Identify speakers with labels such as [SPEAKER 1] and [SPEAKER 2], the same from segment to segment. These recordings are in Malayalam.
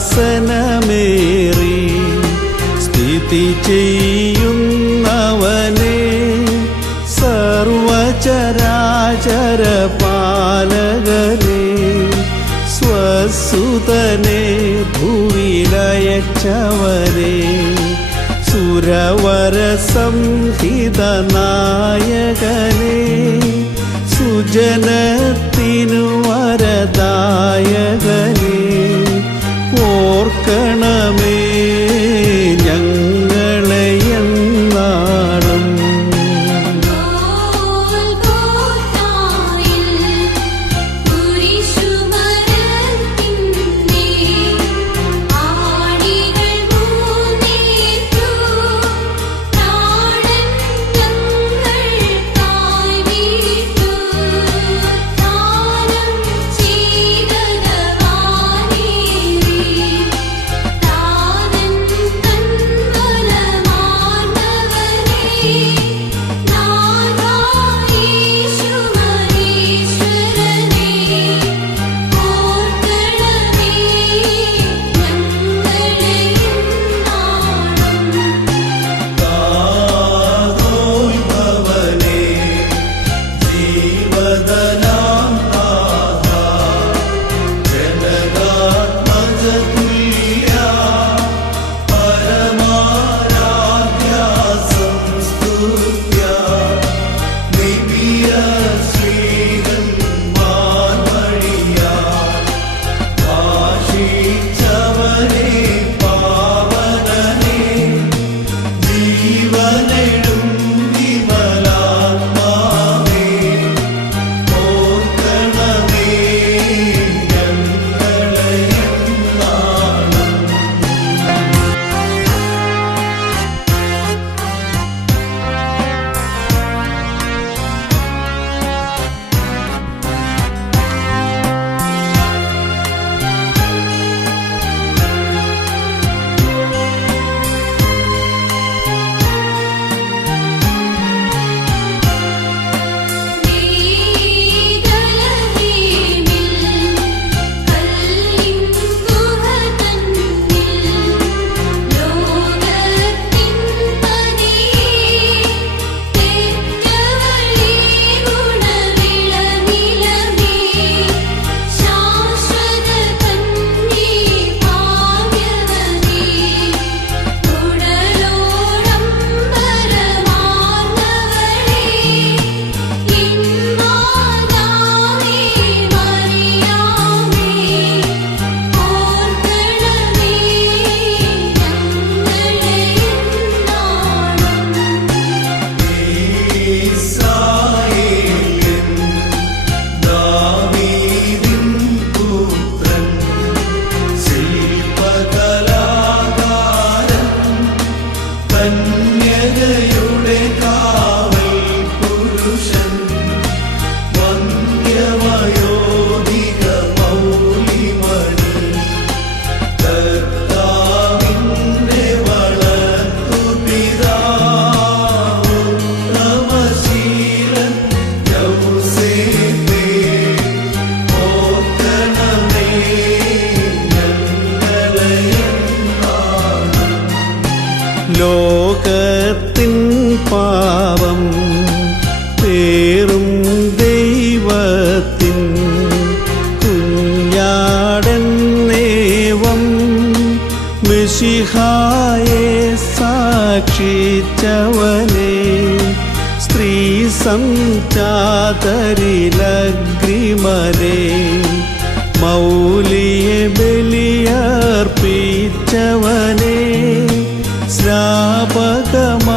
[SPEAKER 1] ശാസനമേറി സ്ഥിതി ചെയ്യുന്നവനെ സർവചരാചരപാലകനെ സ്വസുതനെ ഭൂവിലയച്ചവരെ സുരവരസംഹിതനായകനെ സുജനത്തിനു വരദായകനെ മറക്കണമേ തായെ സാക്ഷിച്ചവനെ സ്ത്രീ സംജാതരിലഗ്രിമനെ മൗലിയെ ബലിയർപ്പിച്ചവനെ
[SPEAKER 2] ശ്രാപകമ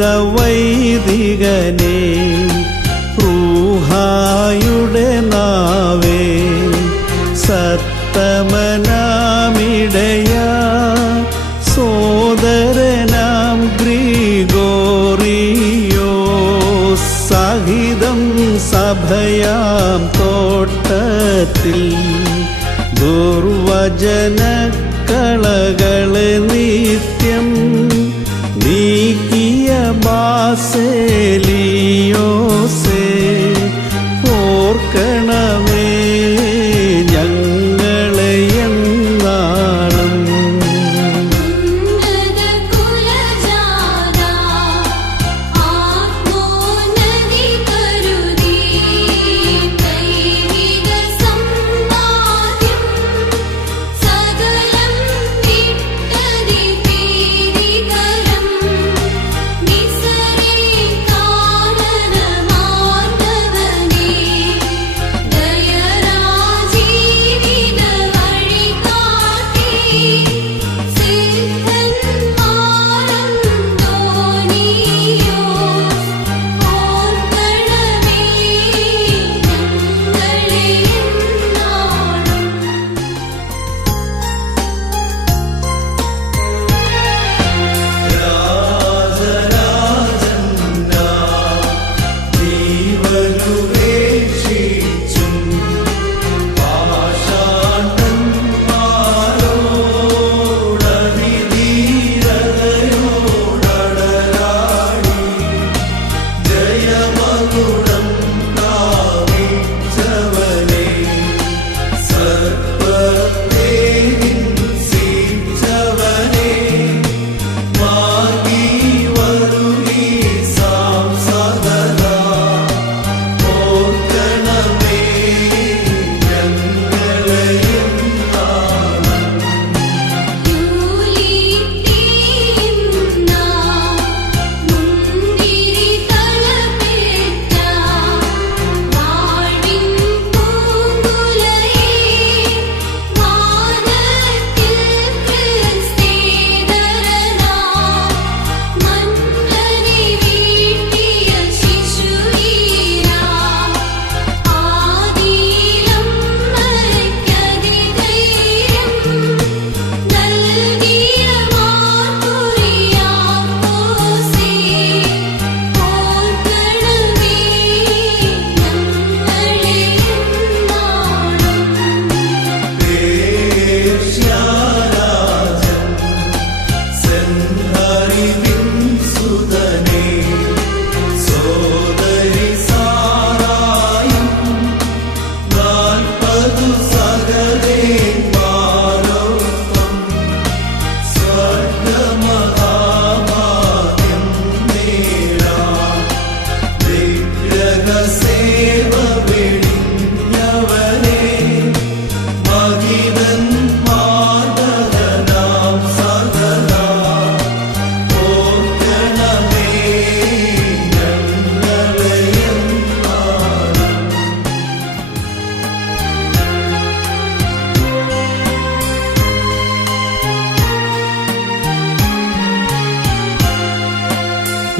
[SPEAKER 1] വേദവൈദികനെ റൂഹായുടെ നാവേ സത്തമനാമിടയ സോദരനാം ഗ്രീഗോറിയോ സഹിതം സഭയാം തോട്ടത്തിൽ. ദുർവചനക്കളകളെ നിത്യം पास ले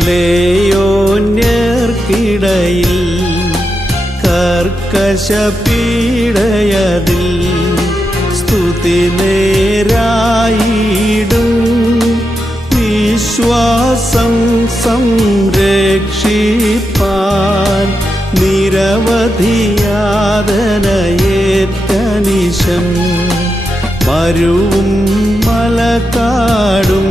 [SPEAKER 1] ലേയോന്യർക്കിടയിൽ കർക്കശപീടയതിൽ സ്തുതി നേരായിടും. വിശ്വാസം സംരക്ഷിപ്പാൻ നിരവധിയാതനയേറ്റനിശം മരുവും മലക്കാടും